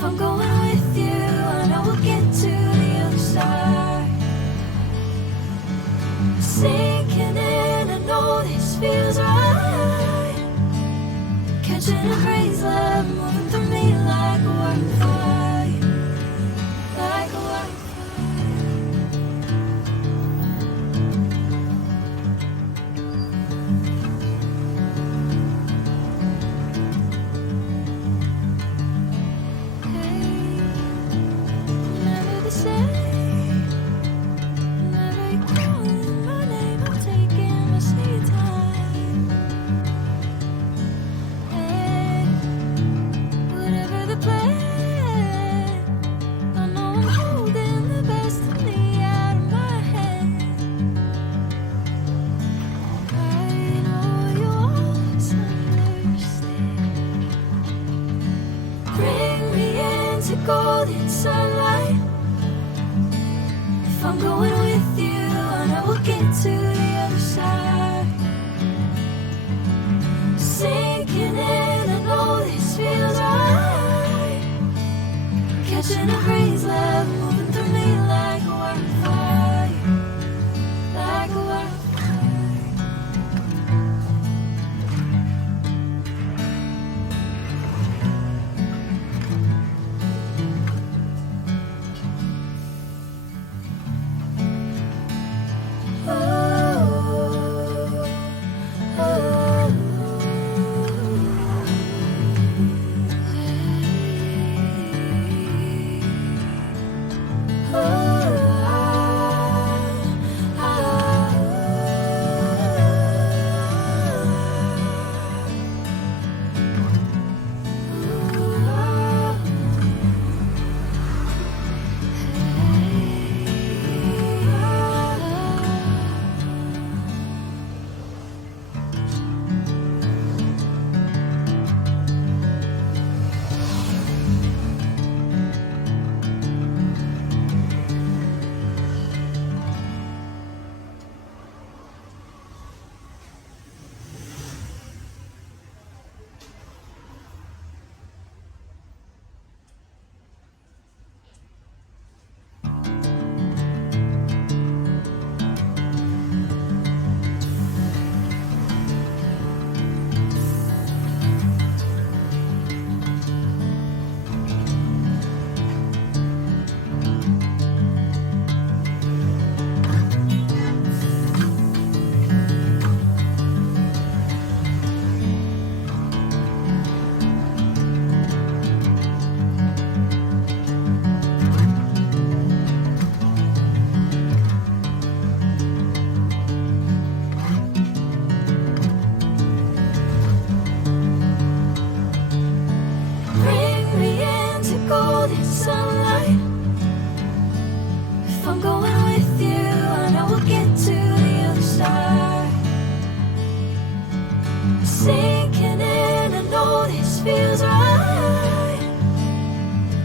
If I'm going with you, I know we'll get to the other side. Sinking in, I know this feels right. Catching a breeze, love moving through me like a wildfire, like a wildfire. Golden sunlight. If I'm going with you, I know we'll get to the other side. Sinking in, I know this feels right. Catching a breeze, love moving through me like a wildfire, like a wildfire.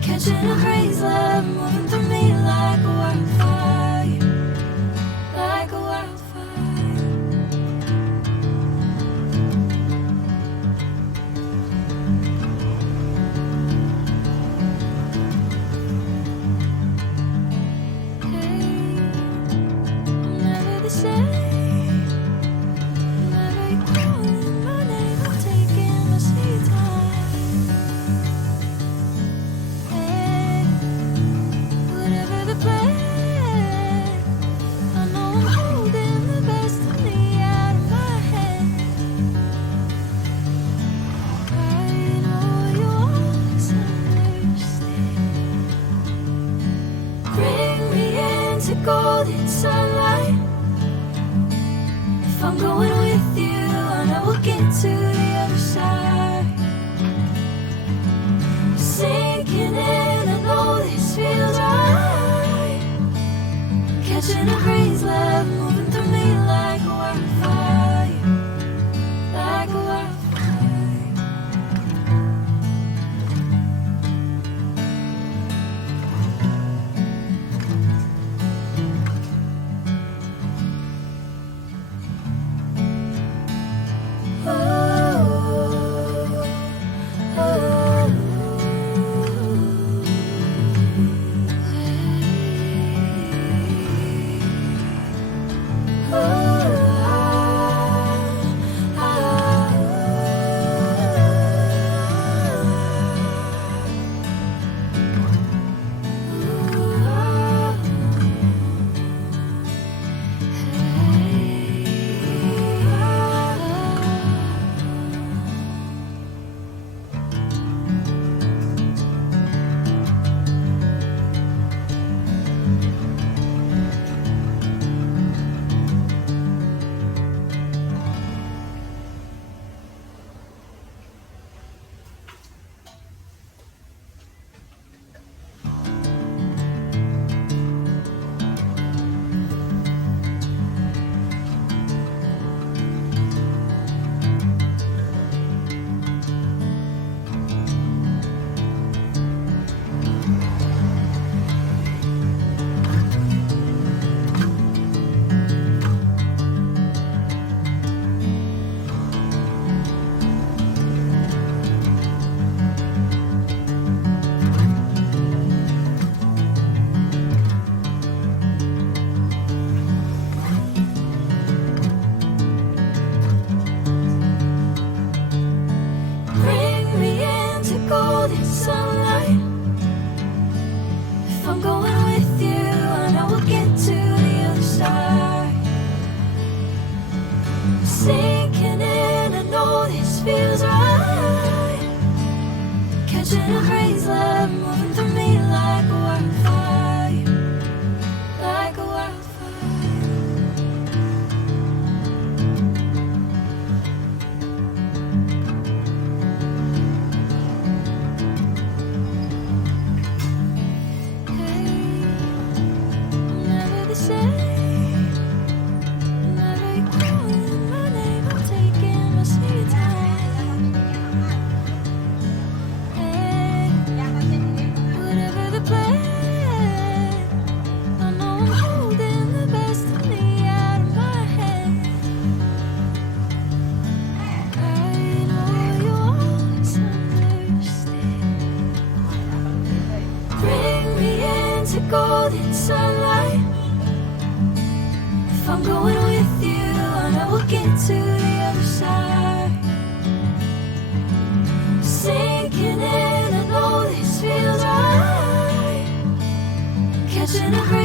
Catching a breeze, love moving through me like a wildfire, like a wildfire. Hey, I'm never the same. Never you calling my name, I'm taking my sweet time. Golden sunlight. If I'm going with you, I know we'll get to the other side. Sinking in, I know this feels right. Catching a breeze, love moving through me like a wildfire, like a wildfire. Oh. golden sunlight. If I'm going with you, I know we'll get to the other side. Sinking in, I know this feels right. Catching a breeze, love moving through me like a wildfire, like a wildfire. Hey, I'm never the same. Whenever you're calling my name, I'm taking my sweet time. Hey, whatever the plan, I know I'm holding the best of me out of my hand. I know you always understand. Bring me into golden sunlight. If I'm going with you, I know we'll get to the other side. Sinking in, I know this feels right. Catching a breeze.